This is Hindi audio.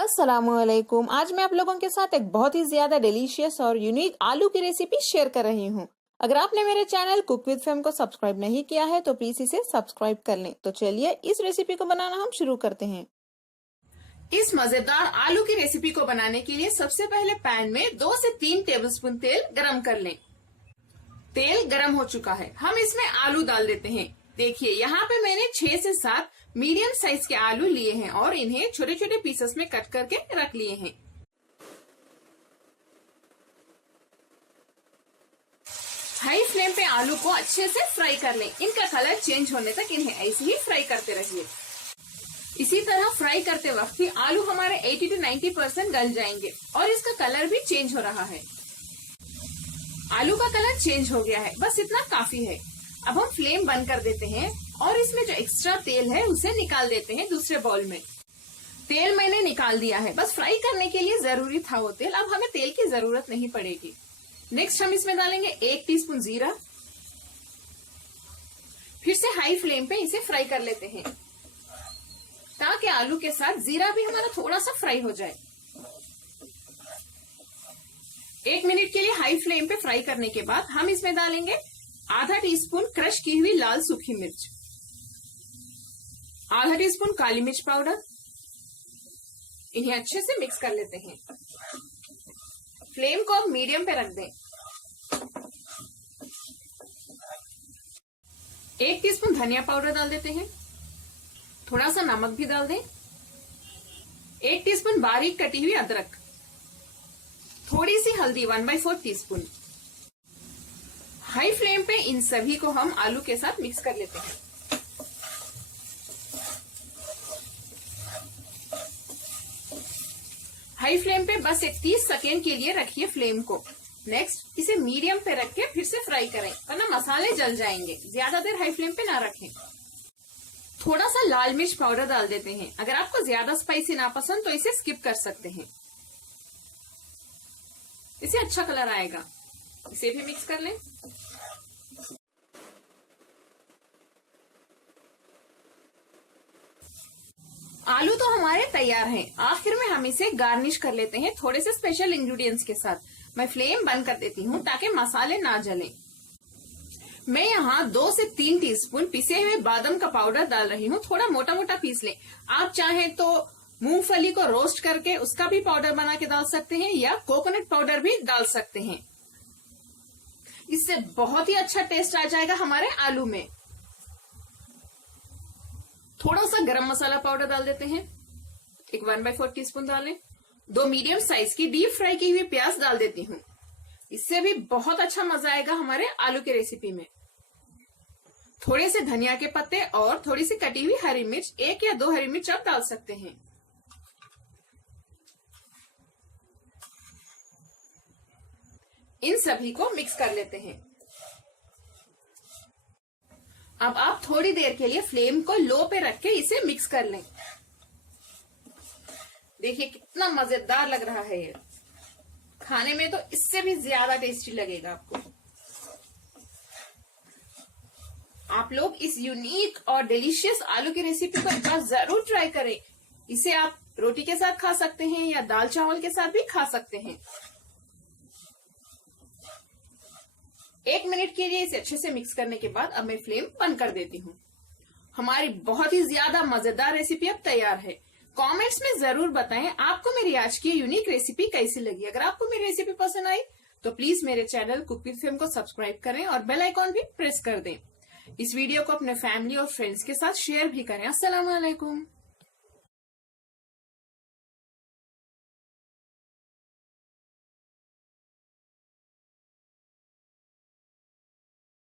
अस्सलामुअलैकुम। आज मैं आप लोगों के साथ एक बहुत ही ज्यादा डिलीशियस और यूनिक आलू की रेसिपी शेयर कर रही हूँ। अगर आपने मेरे चैनल कुक विद फेम को सब्सक्राइब नहीं किया है तो प्लीज इसे सब्सक्राइब कर लें। तो चलिए इस रेसिपी को बनाना हम शुरू करते हैं। इस मजेदार आलू की रेसिपी को बनाने के लिए सबसे पहले पैन में 2 से 3 टेबलस्पून तेल गरम कर लें। तेल गरम हो चुका है, हम इसमें आलू डाल देते हैं। देखिए यहाँ पे मैंने 6 से 7 मीडियम साइज के आलू लिए हैं और इन्हें छोटे छोटे पीसेस में कट करके रख लिए हैं। हाई फ्लेम पे आलू को अच्छे से फ्राई कर लें। इनका कलर चेंज होने तक इन्हें ऐसे ही फ्राई करते रहिए। इसी तरह फ्राई करते वक्त ही आलू हमारे 80 से 90% गल जाएंगे और इसका कलर भी चेंज हो रहा है। आलू का कलर चेंज हो गया है, बस इतना काफी है। अब हम फ्लेम बंद कर देते हैं और इसमें जो एक्स्ट्रा तेल है उसे निकाल देते हैं दूसरे बाउल में। तेल मैंने निकाल दिया है, बस फ्राई करने के लिए जरूरी था वो तेल। अब हमें तेल की जरूरत नहीं पड़ेगी। नेक्स्ट हम इसमें डालेंगे 1 टीस्पून जीरा। फिर से हाई फ्लेम पे इसे फ्राई कर लेते हैं ताकि आलू के साथ जीरा भी हमारा थोड़ा सा फ्राई हो जाए। 1 मिनट के लिए हाई फ्लेम पे फ्राई करने के बाद हम इसमें डालेंगे आधा टीस्पून क्रश की हुई लाल सूखी मिर्च, आधा टीस्पून काली मिर्च पाउडर। इन्हें अच्छे से मिक्स कर लेते हैं। फ्लेम को अब मीडियम पे रख दें। 1 टीस्पून धनिया पाउडर डाल देते हैं। थोड़ा सा नमक भी डाल दें। 1 टीस्पून बारीक कटी हुई अदरक, थोड़ी सी हल्दी 1/4 टीस्पून। हाई फ्लेम पे इन सभी को हम आलू के साथ मिक्स कर लेते हैं। हाई फ्लेम पे बस एक 30 सेकेंड के लिए रखिए फ्लेम को। नेक्स्ट इसे मीडियम पे रख के फिर से फ्राई करें वरना मसाले जल जाएंगे। ज्यादा देर हाई फ्लेम पे ना रखें। थोड़ा सा लाल मिर्च पाउडर डाल देते हैं। अगर आपको ज्यादा स्पाइसी ना पसंद तो इसे स्किप कर सकते हैं, इसे अच्छा कलर आएगा। इसे भी मिक्स कर लें। आलू तो हमारे तैयार हैं। आखिर में हम इसे गार्निश कर लेते हैं थोड़े से स्पेशल इंग्रेडिएंट्स के साथ। मैं फ्लेम बंद कर देती हूँ ताकि मसाले ना जलें। मैं यहाँ 2 से 3 टीस्पून पिसे हुए बादाम का पाउडर डाल रही हूँ। थोड़ा मोटा मोटा पीस लें। आप चाहें तो मूंगफली को रोस्ट करके उसका भी पाउडर बना के डाल सकते हैं या कोकोनट पाउडर भी डाल सकते हैं। इससे बहुत ही अच्छा टेस्ट आ जाएगा हमारे आलू में। थोड़ा सा गरम मसाला पाउडर डाल देते हैं। एक 1/4 टीस्पून डालें। 2 मीडियम साइज की डीप फ्राई की हुई प्याज डाल देती हूँ। इससे भी बहुत अच्छा मजा आएगा हमारे आलू की रेसिपी में। थोड़े से धनिया के पत्ते और थोड़ी सी कटी हुई हरी मिर्च, 1 या 2 हरी मिर्च आप डाल सकते हैं। इन सभी को मिक्स कर लेते हैं। अब आप थोड़ी देर के लिए फ्लेम को लो पे रख के इसे मिक्स कर लें। देखिए कितना मजेदार लग रहा है ये। खाने में तो इससे भी ज्यादा टेस्टी लगेगा आपको। आप लोग इस यूनिक और डिलीशियस आलू की रेसिपी को एक बार जरूर ट्राई करें। इसे आप रोटी के साथ खा सकते हैं या दाल चावल के साथ भी खा सकते हैं। 1 मिनट के लिए इसे अच्छे से मिक्स करने के बाद अब मैं फ्लेम बंद कर देती हूँ। हमारी बहुत ही ज्यादा मजेदार रेसिपी अब तैयार है। कमेंट्स में जरूर बताएं आपको मेरी आज की यूनिक रेसिपी कैसी लगी। अगर आपको मेरी रेसिपी पसंद आई तो प्लीज मेरे चैनल कुक विद फेम को सब्सक्राइब करें और बेल आइकॉन भी प्रेस कर दें। इस वीडियो को अपने फैमिली और फ्रेंड्स के साथ शेयर भी करें। अस्सलाम वालेकुम।